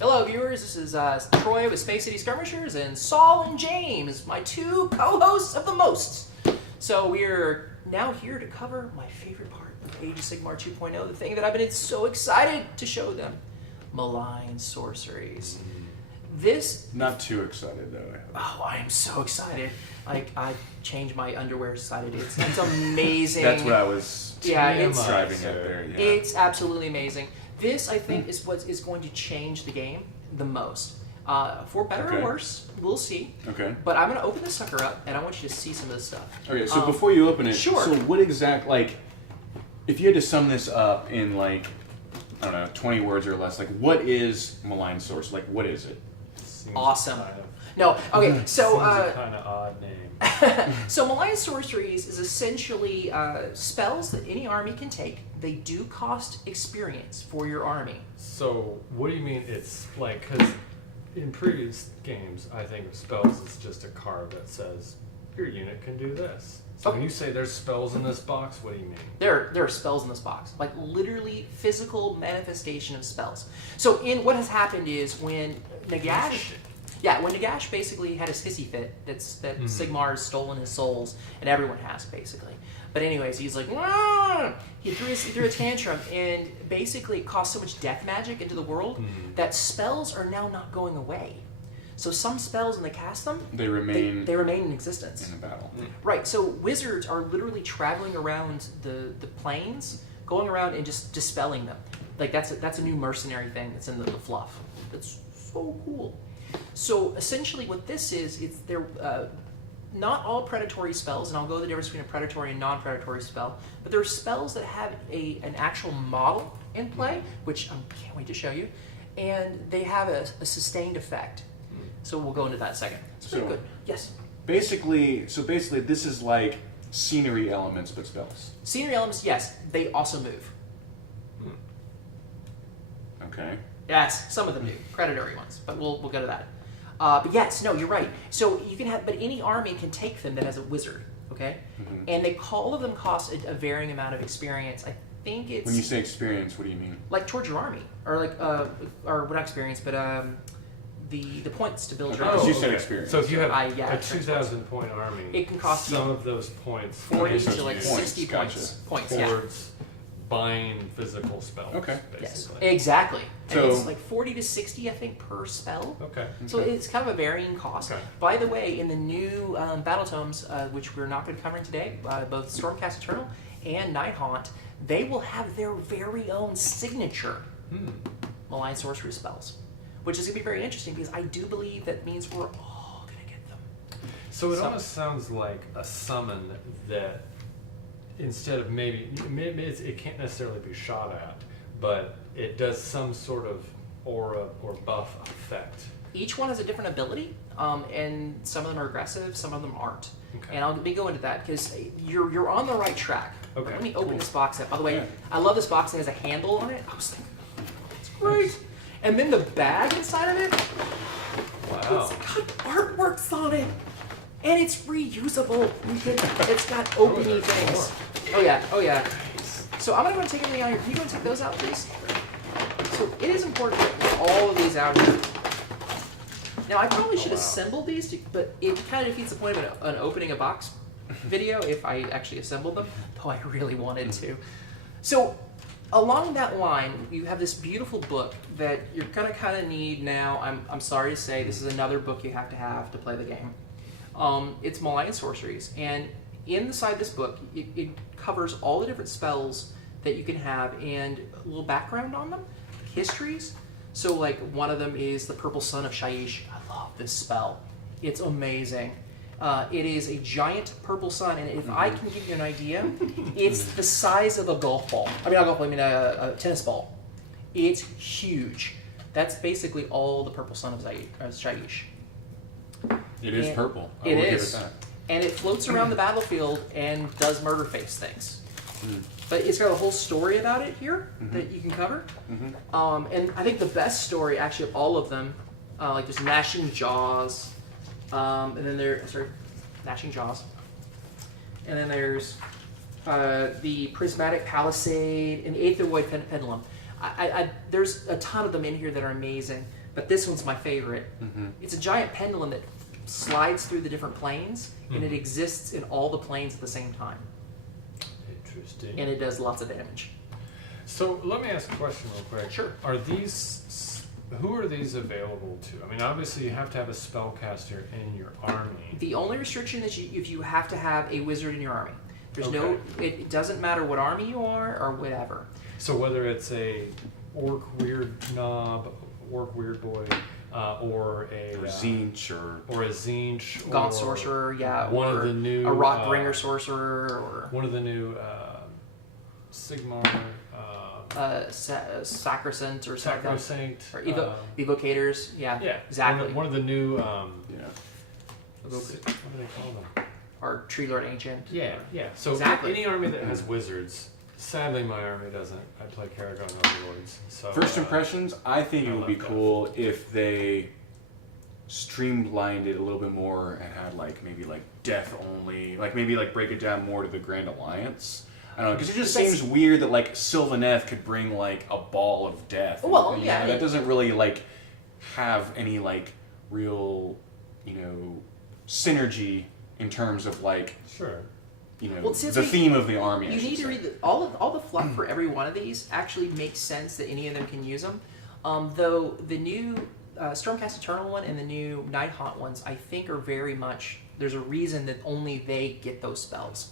Hello, viewers. This is Troy with SpaceCity Skirmishers and Saul and James, my two co-hosts of the most. So we're now here to cover my favorite part of Age of Sigmar 2.0, the thing that I've been so excited to show them, Malign Sorceries. This... Not too excited, though. Oh, I am so excited. Like, I changed my underwear decided. It's amazing. That's what I was driving at there. Yeah. It's absolutely amazing. This, I think, is what is going to change the game the most. For better or worse, we'll see. Okay. But I'm going to open this sucker up, and I want you to see some of this stuff. Okay, so before you open it, sure. So what exact, like, if you had to sum this up in, like, I don't know, 20 words or less, like, what is Malign Sorcery? Like, what is it? Awesome. No, okay, so... Seems a kind of odd name. So Malign Sorceries is essentially spells that any army can take. They do cost experience for your army. So what do you mean it's like, because in previous games, I think of spells as just a card that says, your unit can do this. So when you say there's spells in this box, what do you mean? There are spells in this box, like literally physical manifestation of spells. So what has happened is when Nagash... Yeah, when Nagash basically had his hissy fit, that Sigmar has stolen his souls, and everyone has, basically. But anyways, he's like, Wah! He threw a tantrum, and basically caused so much death magic into the world that spells are now not going away. So some spells, when they cast them, they remain in existence. In a battle. Right, so wizards are literally traveling around the planes, going around and just dispelling them. Like, that's a new mercenary thing that's in the fluff. That's so cool. So essentially what this is, they're not all predatory spells, and I'll go the difference between a predatory and non-predatory spell, but there are spells that have an actual model in play, which I can't wait to show you, and they have a sustained effect. So we'll go into that in a second. It's pretty good. Yes? Basically, this is like scenery elements, but spells. Scenery elements, yes. They also move. Okay. Yes, some of them do. Predatory ones, but we'll go to that. But yes, no, you're right. So you can have, but any army can take them that has a wizard, okay? And all of them cost a varying amount of experience. I think it's... When you say experience, what do you mean? Like towards your army, or like, or not experience, but the points to build your army. You said experience. So if you have a 2,000 point army, it can cost some of those points 40 to like 60 points. Towards buying physical spells. Okay. Basically. Yes, exactly. So, and it's like 40 to 60, I think, per spell. Okay. So it's kind of a varying cost. Okay. By the way, in the new Battle Tomes, which we're not going to be covering today, both Stormcast Eternal and Night Haunt, they will have their very own signature Malign Sorcery spells, which is going to be very interesting because I do believe that means we're all going to get them. So it almost sounds like a summon that instead of maybe it can't necessarily be shot at, but it does some sort of aura or buff effect. Each one has a different ability, and some of them are aggressive, some of them aren't. Okay. And I'll go into that because you're on the right track. Okay. Let me open this box up. By the way, I love this box that has a handle on it. I was thinking, it's great. And then the bag inside of it, Wow. it's got artworks on it. And it's reusable. It's got opening things. Oh yeah. So I'm gonna take everything out here. Can you go and take those out, please? So it is important to get all of these out here. Now I probably should assemble these, but it kind of defeats the point of an opening a box video if I actually assembled them, though I really wanted to. So along that line, you have this beautiful book that you're gonna kind of need now. I'm sorry to say, this is another book you have to play the game. It's Malign Sorceries, and inside this book, it covers all the different spells that you can have and a little background on them, histories. So like one of them is the Purple Sun of Shaiish. I love this spell. It's amazing. It is a giant purple sun, and if I can give you an idea, it's the size of a golf ball. I mean, not a golf ball, I mean a tennis ball. It's huge. That's basically all the Purple Sun of Shaiish. It is purple. It is. And it floats around the battlefield and does murder face things. But it's got a whole story about it here that you can cover. And I think the best story, actually, of all of them, like there's Gnashing Jaws, and then Gnashing Jaws. And then there's the Prismatic Palisade and the Eighth Void Pendulum. There's a ton of them in here that are amazing. but this one's my favorite. Mm-hmm. It's a giant pendulum that slides through the different planes, and it exists in all the planes at the same time. Interesting. And it does lots of damage. So let me ask a question real quick. Sure. Are these, who are these available to? I mean, obviously you have to have a spellcaster in your army. The only restriction is if you have to have a wizard in your army. There's no, Okay. it doesn't matter what army you are or whatever. So whether it's a orc weird knob, orc weird boy, or a Zinch or a Zinch, Gaunt or sorcerer, yeah, one or of the new a Rockbringer sorcerer, or one of the new Sigmar, Sacrosanct or something. Sacrosanct, Or evocators, yeah, yeah, exactly. One of the new yeah. what do they call them? Or Tree Lord Ancient. Yeah, yeah. So Exactly. any army that has wizards. Sadly, my army doesn't. I play Karagon Overlords. So First impressions, I think it I would be love that. cool if they streamlined it a little bit more and had like maybe like death only, like maybe like break it down more to the Grand Alliance. I don't know, because it just That's- seems weird that like Sylvaneth could bring like a ball of death. Well, You yeah, know, that doesn't really like have any like real, synergy in terms of like Sure. Well, since the we- theme of the army. I You should need to say. read all the fluff for every one of these actually makes sense that any of them can use them. Though the new Stormcast Eternal one and the new Night Haunt ones, I think, are very much. There's a reason that only they get those spells,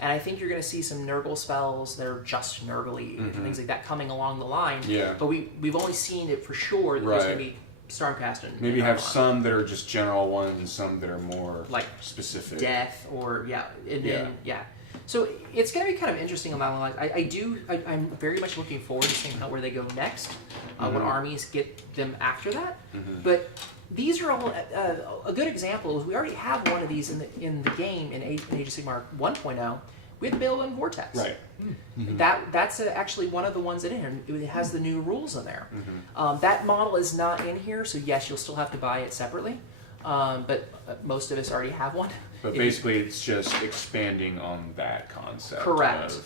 and I think you're going to see some Nurgle spells that are just Nurgly and things like that coming along the line. Yeah. But we've only seen it for sure that there's going to Right. be Stormcast and Maybe and have Night Haunt. some that are just general ones and some that are more Like specific. death or and then so it's going to be kind of interesting along the lines. I'm very much looking forward to seeing where they go next, what armies get them after that. But these are all a good example. Is we already have one of these in the game in Age of Sigmar 1.0 with Balin Vortex. Right. That's actually one of the ones in here. It has the new rules in there. That model is not in here, so yes, you'll still have to buy it separately. But most of us already have one. But basically, it's just expanding on that concept. Correct.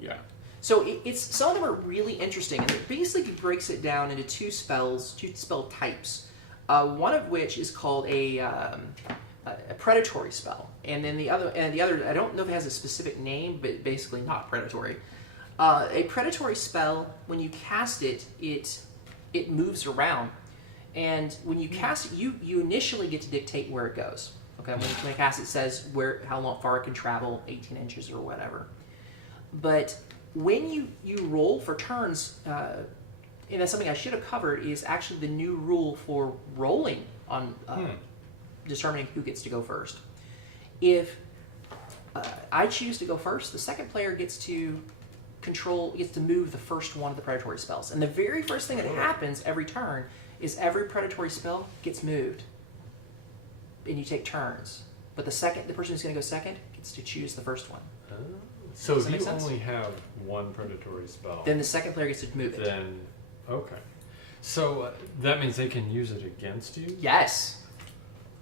Yeah. So it's some of them are really interesting, and it basically breaks it down into two spell types. One of which is called a predatory spell, and then the other I don't know if it has a specific name, but basically not predatory. A predatory spell, when you cast it, it moves around, and when you cast it, you initially get to dictate where it goes. Okay, when you cast it, says how far it can travel, 18 inches or whatever. But when you roll for turns, and that's something I should have covered, is actually the new rule for rolling on determining who gets to go first. If I choose to go first, the second player gets to move the first one of the predatory spells. And the very first thing that happens every turn is every predatory spell gets moved. And you take turns. But the person who's going to go second gets to choose the first one. So Does if that you make sense? only have one predatory spell, Then the second player gets to move it. then okay. So that means they can use it against you? Yes.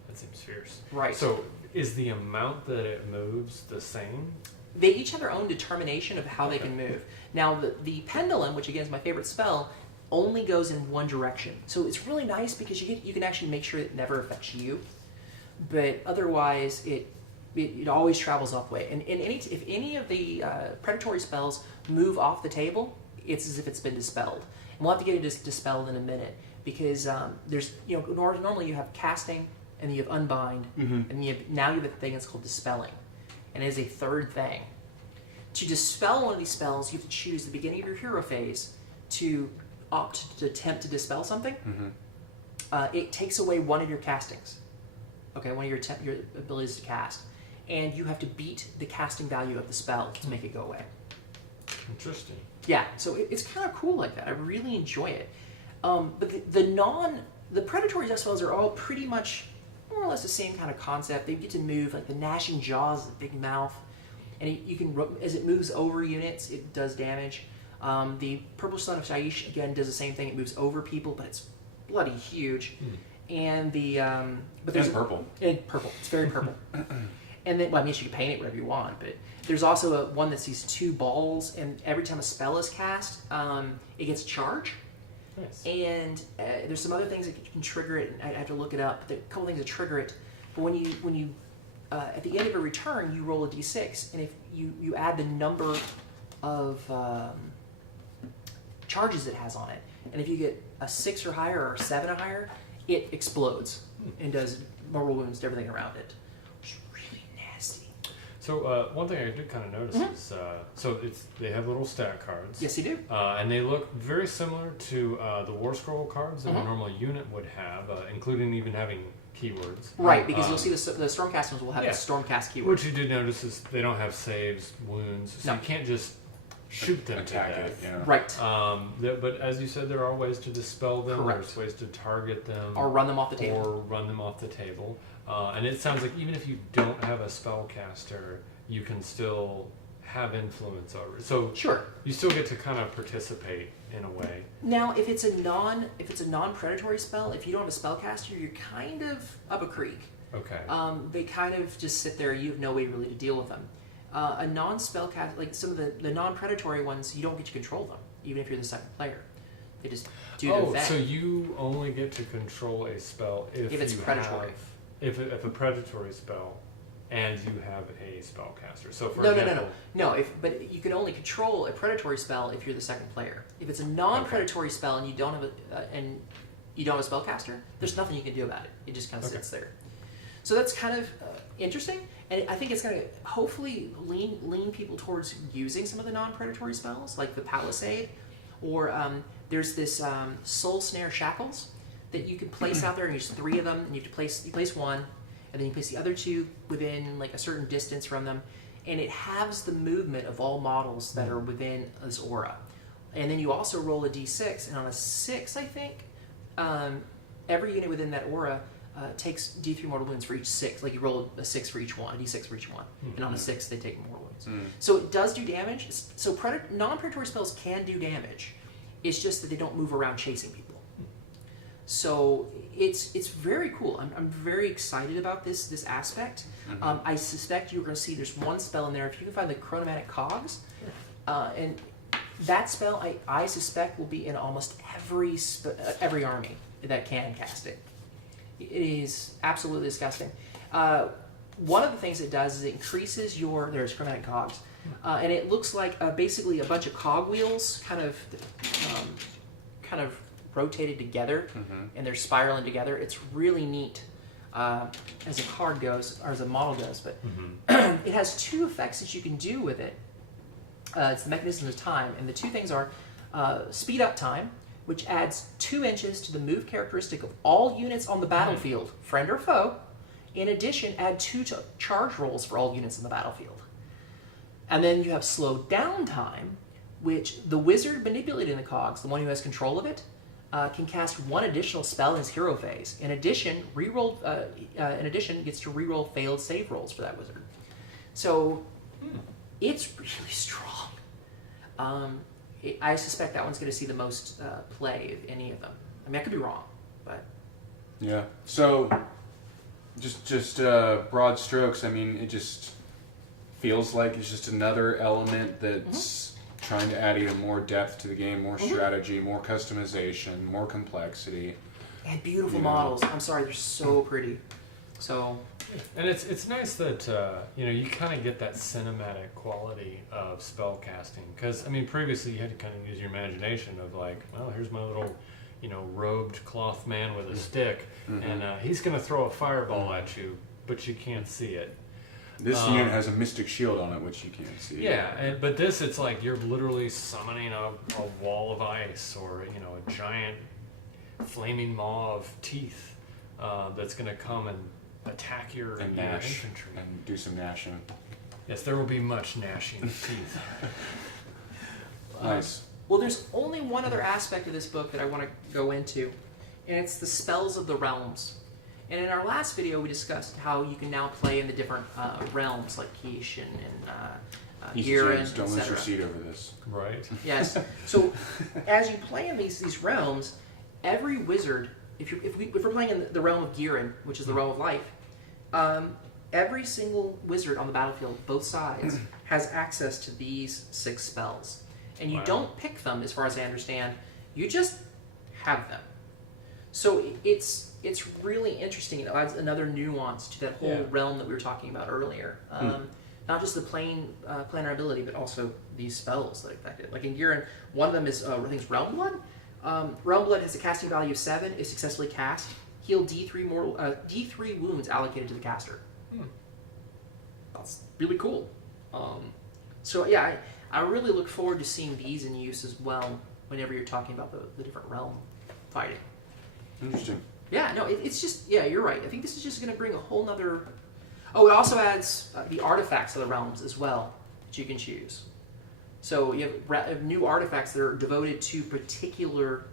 That seems fierce. Right. So is the amount that it moves the same? They each have their own determination of how they can move. Now, the pendulum, which again is my favorite spell, only goes in one direction. So it's really nice because you can actually make sure it never affects you. But otherwise, it always travels upway. And if any of the predatory spells move off the table, it's as if it's been dispelled. And we'll have to get it dispelled in a minute because there's normally you have casting and you have unbind, and now you have a thing that's called dispelling, and it is a third thing. To dispel one of these spells, you have to choose the beginning of your hero phase to opt to attempt to dispel something. It takes away one of your castings. Okay, one of your abilities to cast, and you have to beat the casting value of the spell to make it go away. Interesting. Yeah, so it's kind of cool like that. I really enjoy it. But the predatory death spells are all pretty much more or less the same kind of concept. They get to move, like the gnashing jaws, the big mouth, and you can, as it moves over units, it does damage. The purple son of Shaish again does the same thing. It moves over people, but it's bloody huge. And but there's purple. And purple. It's very purple. And then, well, I mean, you can paint it wherever you want, but there's also one that sees two balls, and every time a spell is cast, it gets a charge. Nice. And there's some other things that can trigger it, and I have to look it up. There are a couple things that trigger it. But when you at the end of a return, you roll a d6, and if you add the number of charges it has on it, and if you get a 6 or higher or 7 or higher, it explodes and does mortal wounds to everything around it. Which is really nasty. So one thing I did kind of notice is, so they have little stat cards. Yes, you do. And they look very similar to the War Scroll cards that a normal unit would have, including even having keywords. Right, because you'll see the Stormcast ones will have the Stormcast keyword. Which you did notice is they don't have saves, wounds, so you can't just shoot them attack to it. death. Yeah. Right. But as you said, there are ways to dispel them. Correct. There's ways to target them. Or run them off the table. And it sounds like even if you don't have a spellcaster, you can still have influence over it. So Sure. you still get to kind of participate in a way. Now, if it's a non-predatory spell, if you don't have a spellcaster, you're kind of up a creek. Okay. They kind of just sit there. You have no way really to deal with them. A non-spellcast, like some of the non-predatory ones, you don't get to control them, even if you're the second player. They just do their thing. So you only get to control a spell if it's you predatory. If a predatory spell, and you have a spellcaster. So for No. example, But you can only control a predatory spell if you're the second player. If it's a non-predatory spell and you don't have a spellcaster, there's nothing you can do about it. It just kind of sits there. So that's kind of interesting, and I think it's going to hopefully lean people towards using some of the non-predatory spells, like the Palisade, or there's this Soul Snare Shackles that you can place out there, and there's 3 of them, and you place one, and then you place the other 2 within like a certain distance from them, and it halves the movement of all models that are within this aura. And then you also roll a d6, and on a 6, I think, every unit within that aura takes d3 mortal wounds for each 6. Like you roll a 6 for each one, a d6 for each one, and on a 6 they take mortal wounds. So it does do damage. So non-predatory spells can do damage. It's just that they don't move around chasing people. So it's very cool. I'm very excited about this aspect. I suspect you're going to see there's one spell in there. If you can find the Chronomatic Cogs, and that spell I suspect will be in almost every army that can cast it. It is absolutely disgusting. One of the things it does is it increases there's Chromatic Cogs, and it looks like basically a bunch of cogwheels kind of rotated together, and they're spiraling together. It's really neat as a card goes, or as a model goes, but it has 2 effects that you can do with it. It's the Mechanism of Time, and the 2 things are speed up time, which adds 2 inches to the move characteristic of all units on the battlefield, friend or foe. In addition, add 2 charge rolls for all units on the battlefield. And then you have slow down time, which the wizard manipulating the cogs, the one who has control of it, can cast 1 additional spell in his hero phase. In addition, gets to reroll failed save rolls for that wizard. So it's really strong. I suspect that one's going to see the most play of any of them. I mean, I could be wrong, but yeah. So just broad strokes. I mean, it just feels like it's just another element that's trying to add even more depth to the game, more strategy, more customization, more complexity. And beautiful models. I'm sorry, they're so pretty. So, and it's nice that you kind of get that cinematic quality of spell casting, because I mean previously you had to kind of use your imagination of like, well, here's my little robed cloth man with a stick, and he's going to throw a fireball at you, but you can't see it. This unit has a mystic shield on it, which you can't see. Yeah, but this, it's like you're literally summoning a wall of ice, or a giant flaming maw of teeth that's going to come and attack your infantry and do some gnashing. Yes, there will be much gnashing of teeth. Nice. Well, there's only one other aspect of this book that I want to go into, and it's the spells of the realms. And in our last video, we discussed how you can now play in the different realms, like Quiche and Giran, Don't lose your seat over this. Right. Yes. So as you play in these realms, every wizard, if we're playing in the realm of Giran, which is the realm of life, every single wizard on the battlefield, both sides, has access to these 6 spells. And you don't pick them, as far as I understand. You just have them. So it's really interesting. It adds another nuance to that whole realm that we were talking about earlier. Not just the planar ability, but also these spells that affect it. Like in Ghirin, one of them is, I think it's Realm Blood. Realm Blood has a casting value of 7. If successfully cast, heal D3 wounds allocated to the caster. That's really cool. So yeah, I really look forward to seeing these in use as well whenever you're talking about the different realm fighting. Interesting. Yeah, no, it's just, yeah, you're right. I think this is just going to bring a whole nother... Oh, it also adds the artifacts of the realms as well that you can choose. So you have new artifacts that are devoted to particular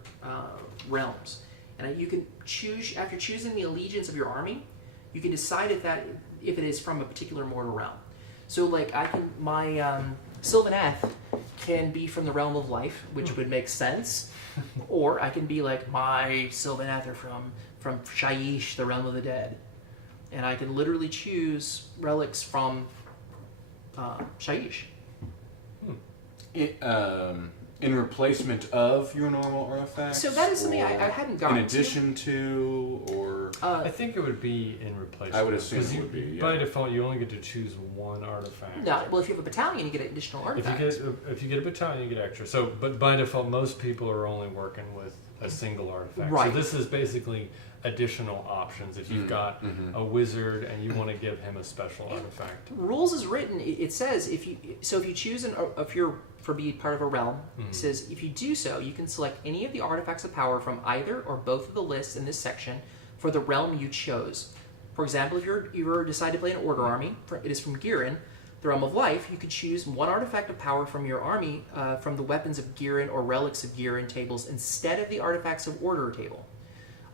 realms. And you can choose, after choosing the allegiance of your army, you can decide if it is from a particular mortal realm. So like my Sylvaneth can be from the realm of life, which would make sense. Or I can be like, my Sylvaneth are from Shaiish, the realm of the dead. And I can literally choose relics from Shaiish. In replacement of your normal artifacts? So that is something I hadn't gotten to. In addition to, or... I think it would be in replacement. I would assume it would be, yeah. By default, you only get to choose one artifact. No, well, if you have a battalion, you get additional artifacts. If you get a battalion, you get extra. So, but by default, most people are only working with a single artifact. Right. So this is basically additional options. If you've got a wizard and you want to give him a special artifact. Rules is written. It says if you choose if you're for being part of a realm, it says if you do so, you can select any of the artifacts of power from either or both of the lists in this section for the realm you chose. For example, if you decide to play an order army, it is from Ghirin, the realm of life. You could choose one artifact of power from your army from the weapons of Ghirin or relics of Ghirin tables instead of the artifacts of order table.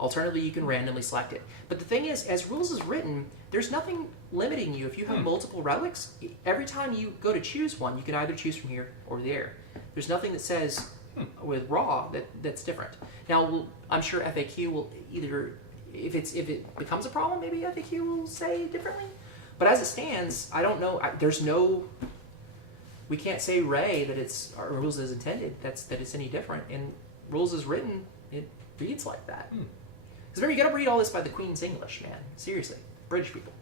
Alternatively, you can randomly select it. But the thing is, as rules is written, there's nothing limiting you. If you have multiple relics, every time you go to choose one, you can either choose from here or there. There's nothing that says with raw that's different. Now, I'm sure FAQ will either, if it becomes a problem, maybe FAQ will say differently. But as it stands, I don't know. We can't say Ray that it's our rules as intended. That it's any different. And rules as written, it reads like that. Because remember, you got to read all this by the Queen's English, man. Seriously, British people.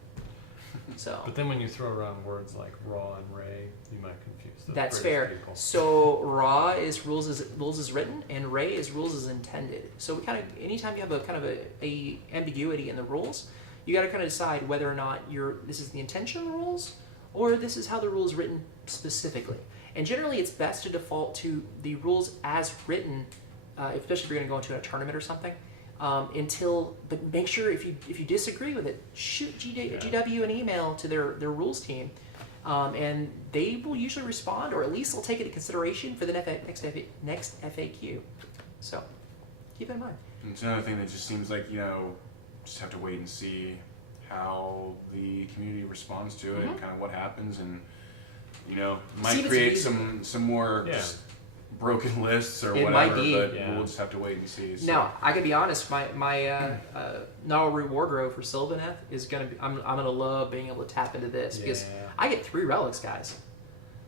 So. But then when you throw around words like raw and ray, you might confuse the That's British fair. people. So raw is rules as written, and ray is rules as intended. So we kind of, anytime you have a kind of a ambiguity in the rules, you got to kind of decide whether or not this is the intention of the rules, or this is how the rule is written specifically. And generally, it's best to default to the rules as written, especially if you're going to go into a tournament or something. But make sure if you disagree with it, shoot GW an email to their rules team, and they will usually respond, or at least they'll take it into consideration for the next FAQ. So keep that in mind. It's another thing that just seems like, just have to wait and see how the community responds to it, kind of what happens, and might create some more just broken lists or whatever, might be. but we'll just have to wait and see. So. Now, I could be honest, my Gnarl Wardrobe for Sylvaneth is gonna be. I'm gonna love being able to tap into this because I get 3 relics, guys.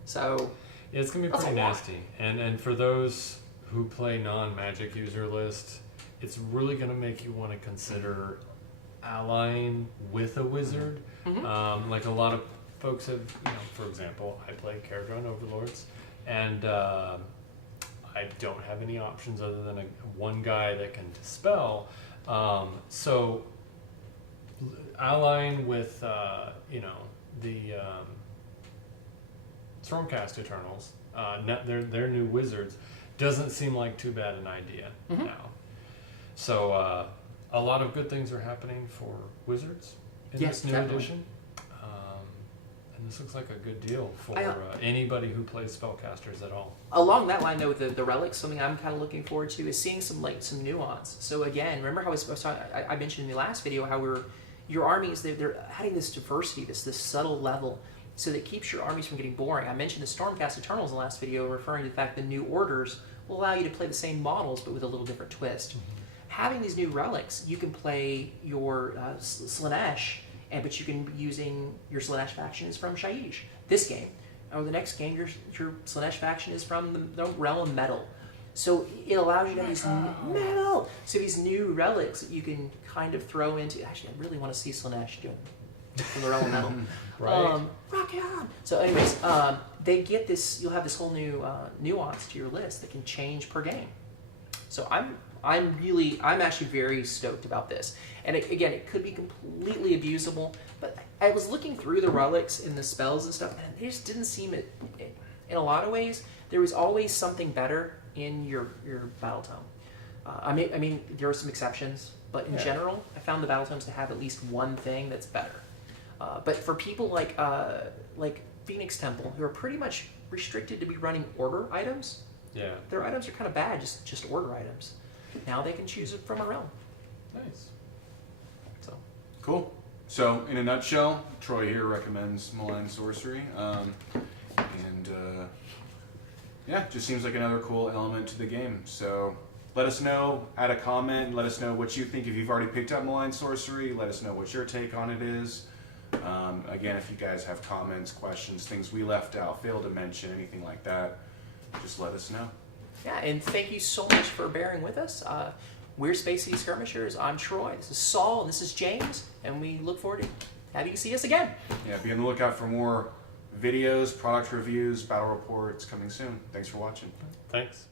So it's gonna be pretty nasty. And for those who play non-magic user list, it's really gonna make you want to consider allying with a wizard. Like a lot of folks have, for example, I play Caradron Overlords, and I don't have any options other than one guy that can dispel. So allying with the Stormcast Eternals, their new wizards, doesn't seem like too bad an idea now. So a lot of good things are happening for wizards in this new edition. And this looks like a good deal for anybody who plays spellcasters at all. Along that line, though, with the relics, something I'm kind of looking forward to is seeing some nuance. So again, remember how I was talking, I mentioned in the last video how your armies, they're adding this diversity, this subtle level, so that keeps your armies from getting boring. I mentioned the Stormcast Eternals in the last video, referring to the fact that new orders will allow you to play the same models, but with a little different twist. Having these new relics, you can play your Slaanesh, but you can be using your Slaanesh faction is from Shaiish. This game, or the next game, your Slaanesh faction is from the realm of metal. So it allows you to have these metal. So these new relics that you can kind of throw into. Actually, I really want to see Slanesh doing from the realm of metal. Right. Rock on. So, anyways, they get this. You'll have this whole new nuance to your list that can change per game. So I'm actually very stoked about this. And again, it could be completely abusable, but I was looking through the relics and the spells and stuff, and it just didn't seem it. In a lot of ways, there was always something better in your battle tome. I mean, there are some exceptions, but in general, I found the battle tomes to have at least one thing that's better. But for people like Phoenix Temple, who are pretty much restricted to be running order items, their items are kind of bad, just order items. Now they can choose it from a realm. Nice. So Cool. So, in a nutshell, Troy here recommends Malign Sorcery. Yeah, just seems like another cool element to the game. So, let us know, add a comment, let us know what you think. If you've already picked up Malign Sorcery, let us know what your take on it is. Again, if you guys have comments, questions, things we left out, failed to mention, anything like that, just let us know. yeah, and thank you so much for bearing with us. We're SpaceCity Skirmishers. I'm Troy. This is Saul, and this is James, and we look forward to having you see us again. Yeah, be on the lookout for more videos, product reviews, battle reports coming soon. Thanks for watching. Thanks.